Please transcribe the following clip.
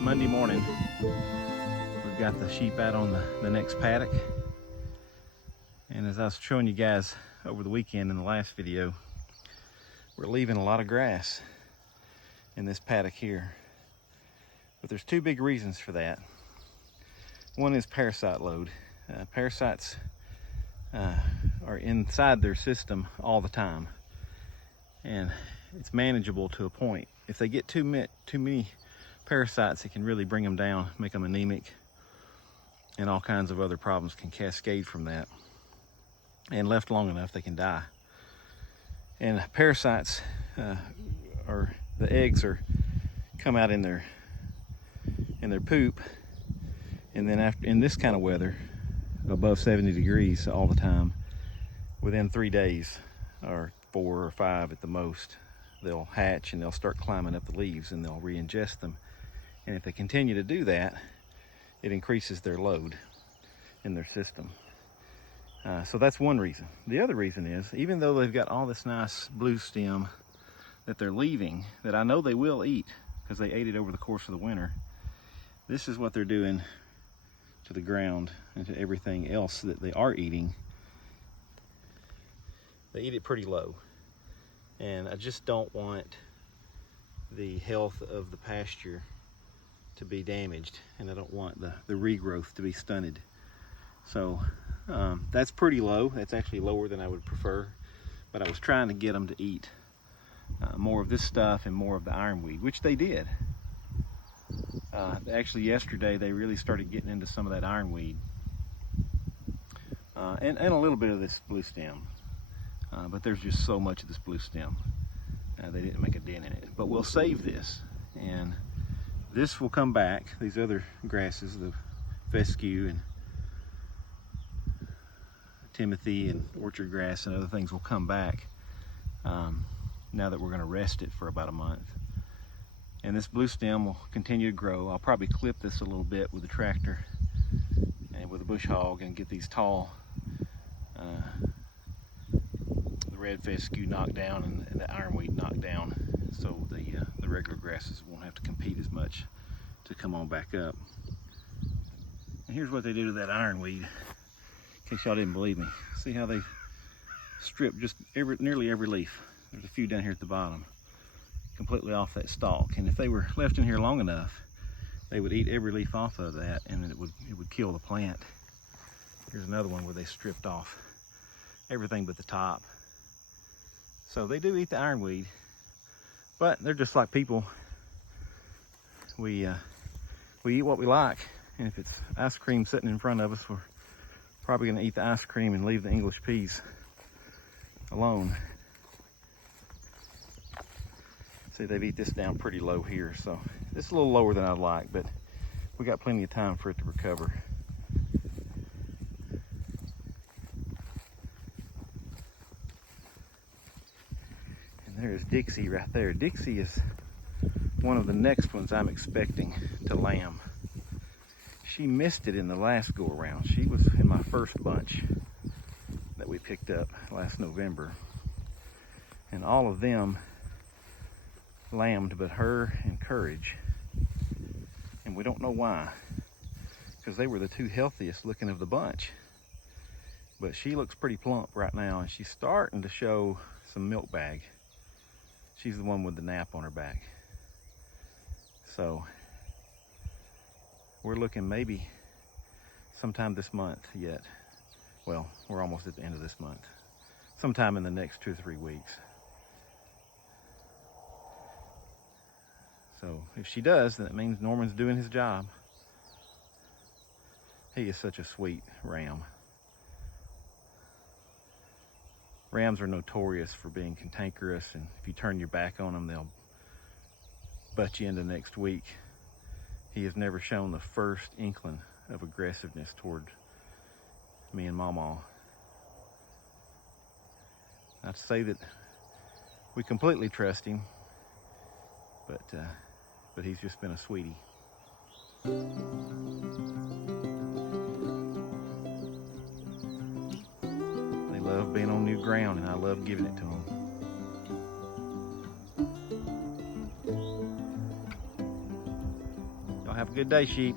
Monday morning, we've got the sheep out on the next paddock, and as I was showing you guys over the weekend in the last video, we're leaving a lot of grass in this paddock here, but there's two big reasons for that. One is parasite load. Parasites are inside their system all the time, and it's manageable to a point. If they get too many parasites, it can really bring them down, make them anemic, and all kinds of other problems can cascade from that. And left long enough, they can die. And parasites, or the eggs, come out in their poop, and then after, in this kind of weather, above 70 degrees all the time, within 3 days, or 4 or 5 at the most, they'll hatch and they'll start climbing up the leaves and they'll re-ingest them. And if they continue to do that, it increases their load in their system. So that's one reason. The other reason is, even though they've got all this nice blue stem that they're leaving, that I know they will eat because they ate it over the course of the winter, this is what they're doing to the ground and to everything else that they are eating. They eat it pretty low. And I just don't want the health of the pasture to be damaged, and I don't want the regrowth to be stunted. So that's pretty low. That's actually lower than I would prefer, but I was trying to get them to eat more of this stuff and more of the ironweed, which they did. Actually yesterday they really started getting into some of that ironweed, and a little bit of this blue stem, but there's just so much of this blue stem, they didn't make a dent in it. But we'll save this, and this will come back. These other grasses, the fescue and timothy and orchard grass and other things, will come back now that we're going to rest it for about a month. And this blue stem will continue to grow. I'll probably clip this a little bit with the tractor and with a bush hog and get these tall, the red fescue knocked down and the ironweed knocked down, so the regular grasses won't have to compete as much to come on back up. And here's what they do to that ironweed, in case y'all didn't believe me. See how they strip just nearly every leaf. There's a few down here at the bottom, completely off that stalk. And if they were left in here long enough, they would eat every leaf off of that, and it would kill the plant. Here's another one where they stripped off everything but the top. So they do eat the ironweed, but they're just like people. We eat what we like, and if it's ice cream sitting in front of us, we're probably going to eat the ice cream and leave the English peas alone. See, they've eat this down pretty low here, so it's a little lower than I'd like, but we got plenty of time for it to recover. And there's Dixie right there. Dixie is one of the next ones I'm expecting to lamb. She missed it in the last go around. She was in my first bunch that we picked up last November. And all of them lambed but her and Courage. And we don't know why, because they were the two healthiest looking of the bunch. But she looks pretty plump right now, and she's starting to show some milk bag. She's the one with the nap on her back. So we're looking maybe sometime this month yet. Well, we're almost at the end of this month. Sometime in the next 2 or 3 weeks. So if she does, then it means Norman's doing his job. He is such a sweet ram. Rams are notorious for being cantankerous, and if you turn your back on them, they'll butt you into next week. He has never shown the first inkling of aggressiveness toward me and Mama. Not to say that we completely trust him, but he's just been a sweetie. They love being on new ground, and I love giving it to them. Y'all have a good day, sheep.